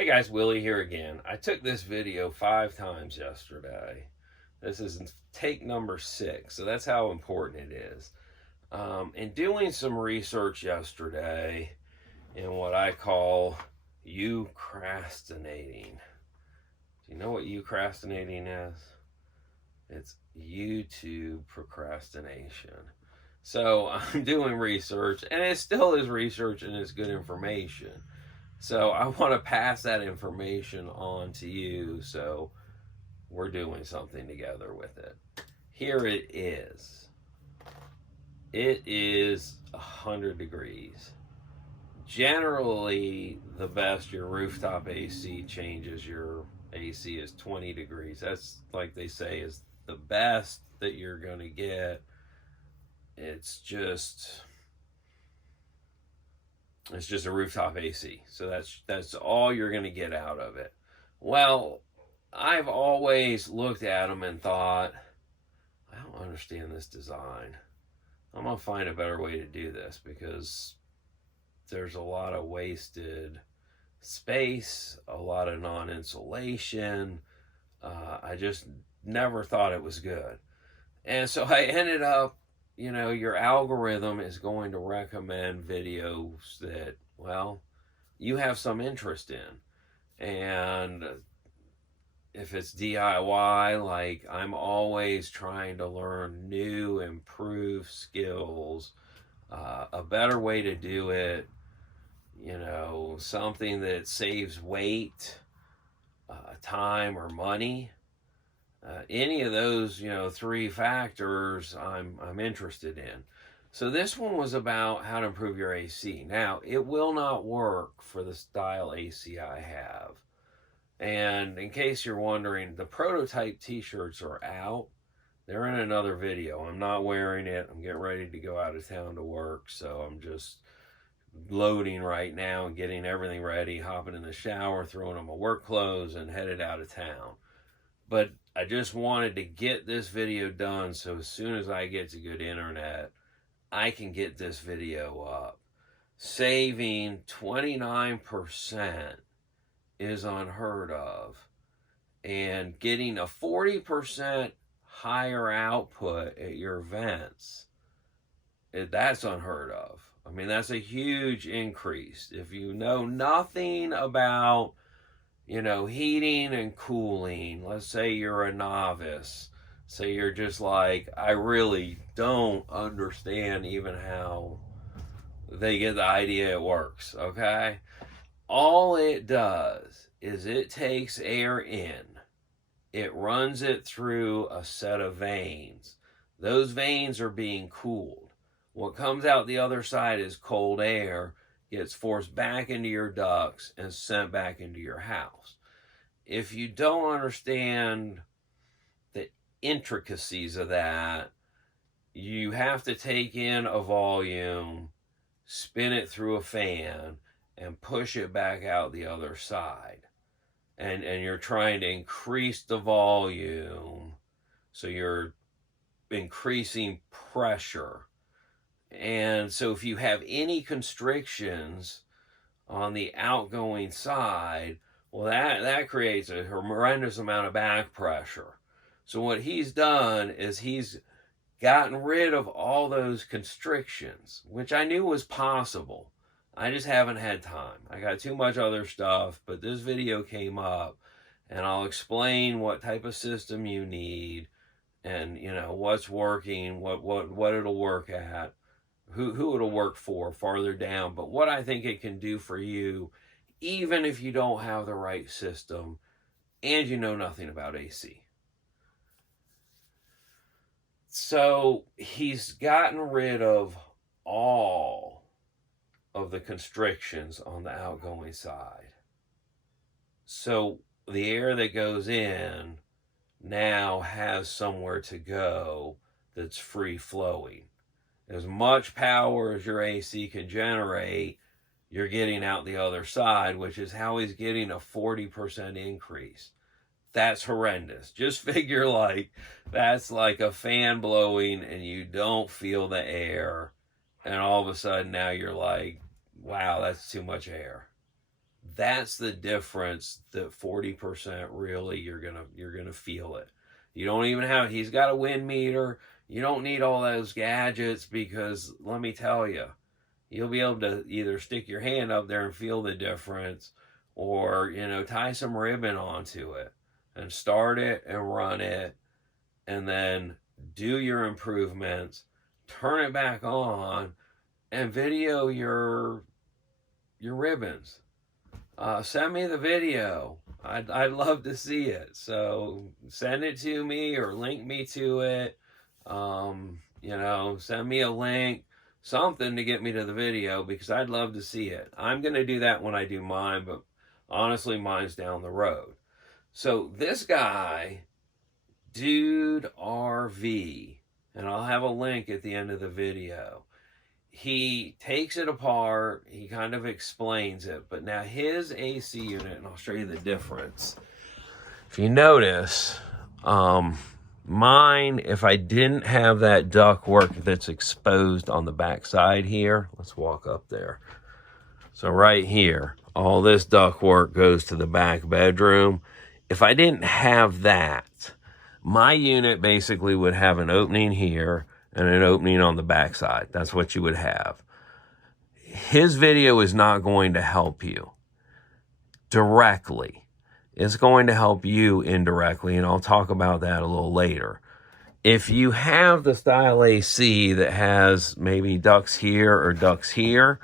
Hey guys, Willie here again. I took this video 5 times yesterday. This is take number 6, so that's how important it is. In doing some research yesterday in what I call Eucrastinating. Do you know what Eucrastinating is? It's YouTube procrastination. So I'm doing research, and it still is research and it's good information. So I want to pass that information on to you, so we're doing something together with it. Here it is. It is 100 degrees. Generally, the best your rooftop AC changes your AC is 20 degrees. That's, like they say, is the best that you're going to get. It's just a rooftop AC. So that's all you're going to get out of it. Well, I've always looked at them and thought, I don't understand this design. I'm going to find a better way to do this because there's a lot of wasted space, a lot of non-insulation. I just never thought it was good. And so I ended up, your algorithm is going to recommend videos that, well, you have some interest in. And if it's DIY, like I'm always trying to learn new, improved skills, a better way to do it, something that saves weight, time, or money. Any of those, 3 factors I'm interested in. So this one was about how to improve your AC. Now, it will not work for the style AC I have. And in case you're wondering, the prototype t-shirts are out. They're in another video. I'm not wearing it. I'm getting ready to go out of town to work, so I'm just loading right now and getting everything ready, hopping in the shower, throwing on my work clothes, and headed out of town. But I just wanted to get this video done so as soon as I get to good internet, I can get this video up. Saving 29% is unheard of. And getting a 40% higher output at your vents, that's unheard of. I mean, that's a huge increase. If you know nothing about heating and cooling, let's say you're a novice, say you're just like, I really don't understand even how they get the idea it works, okay? All it does is it takes air in, it runs it through a set of vanes. Those vanes are being cooled. What comes out the other side is cold air, gets forced back into your ducts and sent back into your house. If you don't understand the intricacies of that, you have to take in a volume, spin it through a fan, and push it back out the other side. And you're trying to increase the volume, so you're increasing pressure. And so if you have any constrictions on the outgoing side, well, that creates a horrendous amount of back pressure. So what he's done is he's gotten rid of all those constrictions, which I knew was possible. I just haven't had time. I got too much other stuff, but this video came up, and I'll explain what type of system you need, and what's working, what it'll work at, who it'll work for farther down, but what I think it can do for you, even if you don't have the right system and you know nothing about AC. So he's gotten rid of all of the constrictions on the outgoing side. So the air that goes in now has somewhere to go that's free flowing. As much power as your AC can generate, you're getting out the other side, which is how he's getting a 40% increase. That's horrendous. Just figure that's like a fan blowing and you don't feel the air, and all of a sudden now you're like, wow, that's too much air. That's the difference. That 40% really you're gonna feel it. You don't even have, he's got a wind meter. You don't need all those gadgets, because let me tell you, you'll be able to either stick your hand up there and feel the difference, or, you know, tie some ribbon onto it and start it and run it, and then do your improvements, turn it back on, and video your ribbons. Send me the video. I'd love to see it. So send it to me or link me to it. You know, send me a link, something to get me to the video, because I'd love to see it. I'm going to do that when I do mine, but honestly, mine's down the road. So this guy, Dude RV, and I'll have a link at the end of the video. He takes it apart, he kind of explains it, but now his AC unit, and I'll show you the difference. If you notice, mine, if I didn't have that ductwork that's exposed on the back side here, let's walk up there. So right here, all this ductwork goes to the back bedroom. If I didn't have that, my unit basically would have an opening here and an opening on the backside. That's what you would have. His video is not going to help you directly. It's going to help you indirectly, and I'll talk about that a little later. If you have the style AC that has maybe ducts here or ducts here,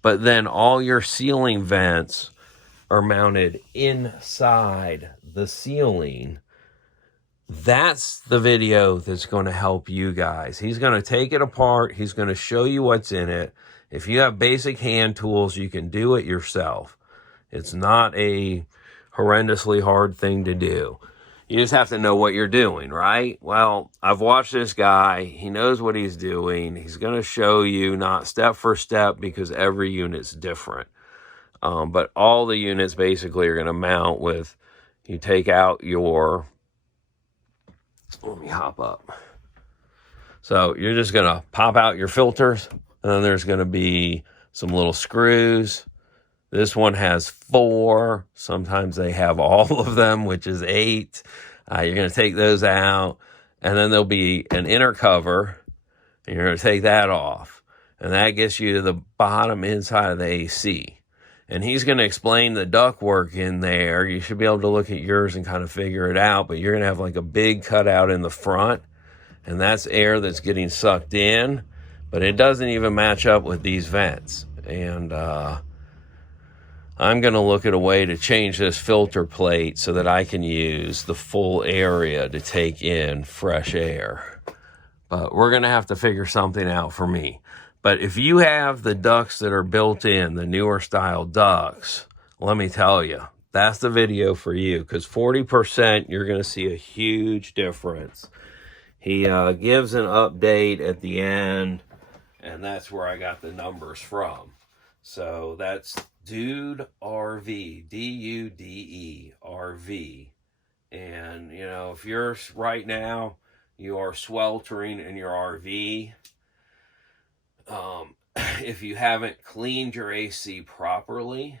but then all your ceiling vents are mounted inside the ceiling, that's the video that's going to help you guys. He's going to take it apart. He's going to show you what's in it. If you have basic hand tools, you can do it yourself. It's not a horrendously hard thing to do. You just have to know what you're doing, right? Well, I've watched this guy. He knows what he's doing. He's going to show you, not step for step, because every unit's different. But all the units basically are going to mount with, you take out your, let me hop up. So you're just going to pop out your filters, and then there's going to be some little screws. This one has 4. Sometimes they have all of them, which is 8. You're going to take those out, and then there'll be an inner cover, and you're going to take that off. And that gets you to the bottom inside of the AC. And he's going to explain the ductwork in there. You should be able to look at yours and kind of figure it out, but you're going to have like a big cutout in the front, and that's air that's getting sucked in, but it doesn't even match up with these vents. And I'm going to look at a way to change this filter plate so that I can use the full area to take in fresh air. But we're going to have to figure something out for me. But if you have the ducts that are built in, the newer style ducts, let me tell you, that's the video for you, because 40%, you're going to see a huge difference. He gives an update at the end, and that's where I got the numbers from. So that's Dude RV, D-U-D-E, R-V. And, you know, if you're right now, you are sweltering in your RV. If you haven't cleaned your AC properly,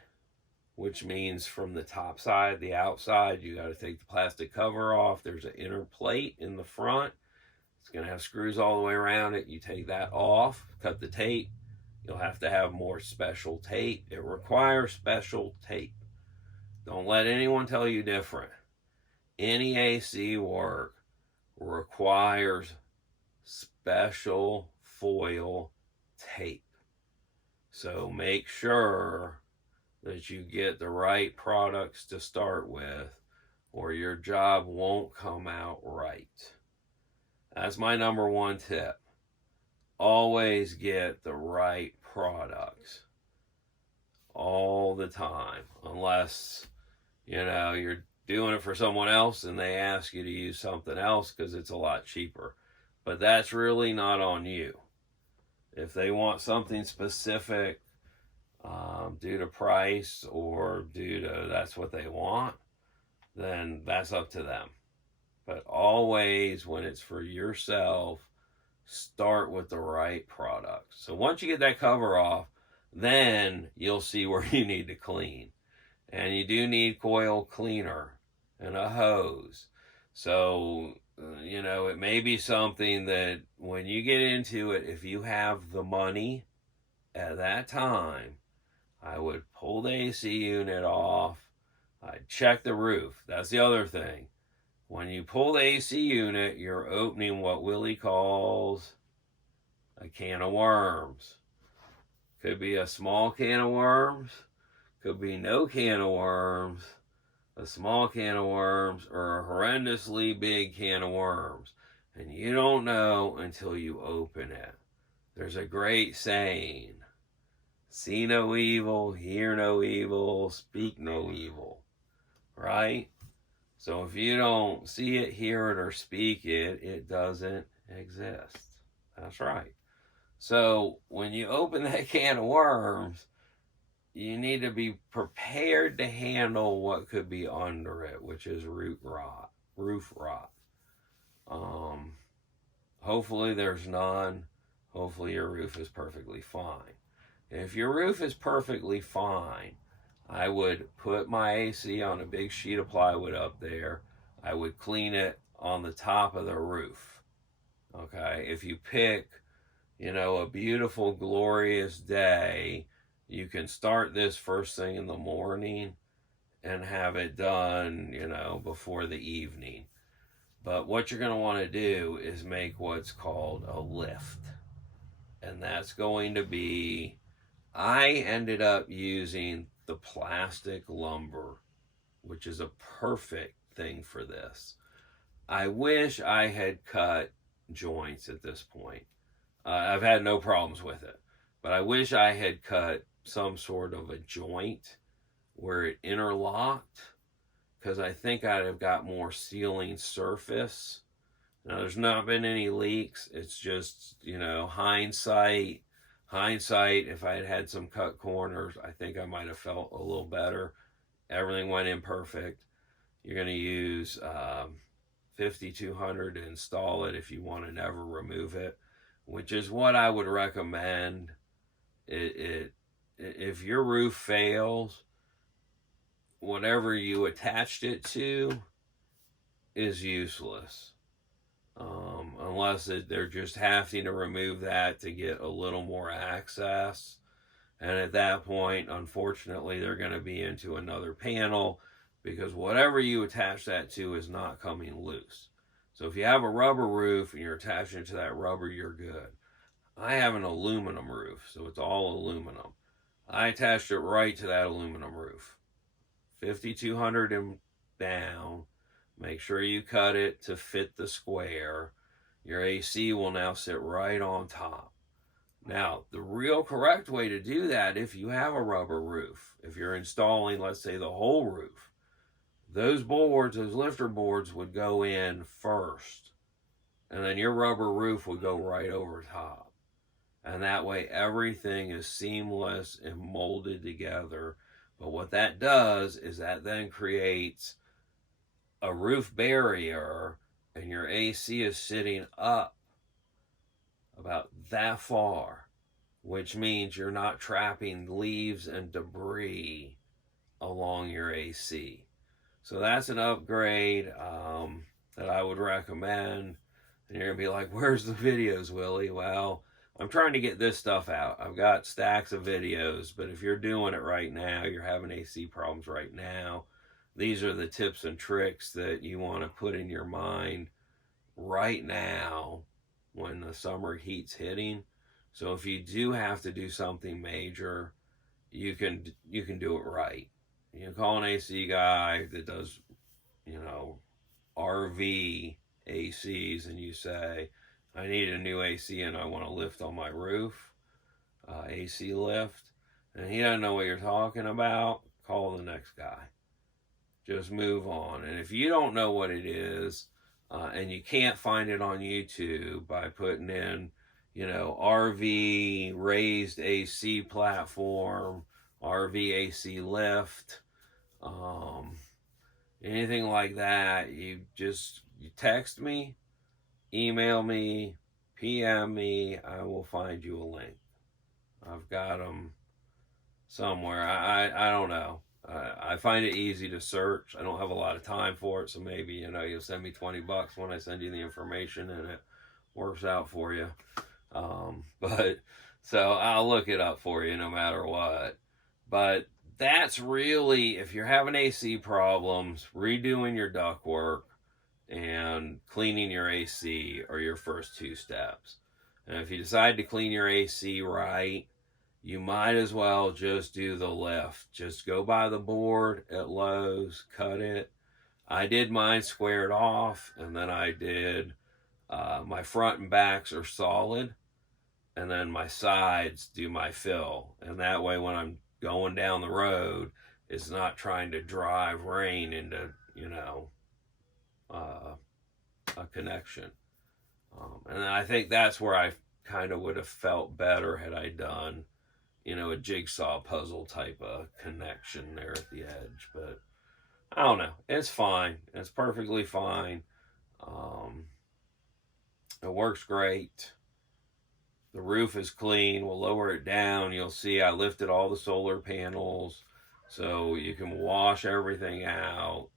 which means from the top side, the outside, you got to take the plastic cover off. There's an inner plate in the front. It's going to have screws all the way around it. You take that off, cut the tape. You'll have to have more special tape. It requires special tape. Don't let anyone tell you different. Any AC work requires special foil tape. So make sure that you get the right products to start with, or your job won't come out right. That's my number 1 tip. Always get the right products all the time, unless, you know, you're doing it for someone else and they ask you to use something else because it's a lot cheaper. But that's really not on you. If they want something specific due to price or due to that's what they want, then that's up to them. But always, when it's for yourself, start with the right product. So once you get that cover off, then you'll see where you need to clean. And you do need coil cleaner and a hose. So, it may be something that when you get into it, if you have the money at that time, I would pull the AC unit off. I'd check the roof. That's the other thing. When you pull the AC unit, you're opening what Willie calls a can of worms. Could be a small can of worms, could be no can of worms, a small can of worms, or a horrendously big can of worms. And you don't know until you open it. There's a great saying: see no evil, hear no evil, speak no evil. Right? So if you don't see it, hear it, or speak it, it doesn't exist. That's right. So when you open that can of worms, you need to be prepared to handle what could be under it, which is roof rot. Hopefully there's none. Hopefully your roof is perfectly fine. If your roof is perfectly fine, I would put my AC on a big sheet of plywood up there. I would clean it on the top of the roof. Okay, if you pick, a beautiful, glorious day, you can start this first thing in the morning and have it done, before the evening. But what you're going to want to do is make what's called a lift. And that's going to be, I ended up using the plastic lumber, which is a perfect thing for this. I wish I had cut joints at this point. I've had no problems with it, but I wish I had cut some sort of a joint where it interlocked, because I think I'd have got more sealing surface. Now, there's not been any leaks. It's just, hindsight. If I had had some cut corners, I think I might have felt a little better. Everything went in perfect. You're going to use 5200 to install it if you want to never remove it, which is what I would recommend. If your roof fails, whatever you attached it to is useless. Unless they're just having to remove that to get a little more access. And at that point, unfortunately, they're going to be into another panel, because whatever you attach that to is not coming loose. So if you have a rubber roof and you're attaching it to that rubber, you're good. I have an aluminum roof, so it's all aluminum. I attached it right to that aluminum roof. 5200 and down. Make sure you cut it to fit the square. Your AC will now sit right on top. Now, the real correct way to do that, if you have a rubber roof, if you're installing, let's say, the whole roof, those lifter boards would go in first, and then your rubber roof would go right over top. And that way everything is seamless and molded together. But what that does is that then creates a roof barrier, and your AC is sitting up about that far, which means you're not trapping leaves and debris along your AC. So that's an upgrade that I would recommend. And you're going to be like, where's the videos, Willie? Well, I'm trying to get this stuff out. I've got stacks of videos, but if you're doing it right now, you're having AC problems right now, these are the tips and tricks that you want to put in your mind right now when the summer heat's hitting. So if you do have to do something major, you can do it right. You can call an AC guy that does, RV ACs, and you say, I need a new AC and I want to lift on my roof, AC lift, and he doesn't know what you're talking about, call the next guy. Just move on. And if you don't know what it is, and you can't find it on YouTube by putting in, RV raised AC platform, RV AC lift, anything like that, you text me, email me, PM me, I will find you a link. I've got them somewhere. I don't know. I find it easy to search. I don't have a lot of time for it, so maybe, you'll send me $20 when I send you the information and it works out for you. But so I'll look it up for you no matter what. But that's really, if you're having AC problems, redoing your ductwork and cleaning your AC are your first two steps. And if you decide to clean your AC right, you might as well just do the lift. Just go by the board at Lowe's, cut it. I did mine squared off, and then I did, my front and backs are solid, and then my sides do my fill. And that way when I'm going down the road, it's not trying to drive rain into, a connection. And I think that's where I kind of would have felt better had I done, a jigsaw puzzle type of connection there at the edge. But I don't know. It's fine. It's perfectly fine. It works great. The roof is clean. We'll lower it down. You'll see I lifted all the solar panels so you can wash everything out.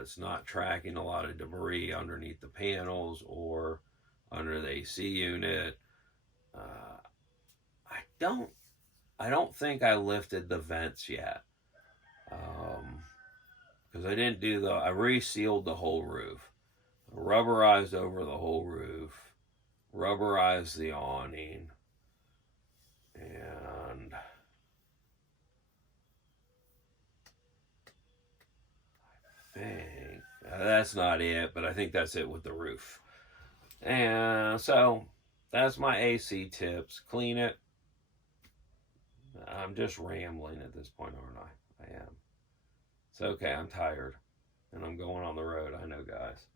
It's not tracking a lot of debris underneath the panels or under the AC unit. I don't think I lifted the vents yet, because I resealed the whole roof, rubberized over the whole roof, rubberized the awning, and I think that's not it, but I think that's it with the roof. And so that's my AC tips. Clean it. I'm just rambling at this point, aren't I? I am. It's okay. I'm tired. And I'm going on the road. I know, guys.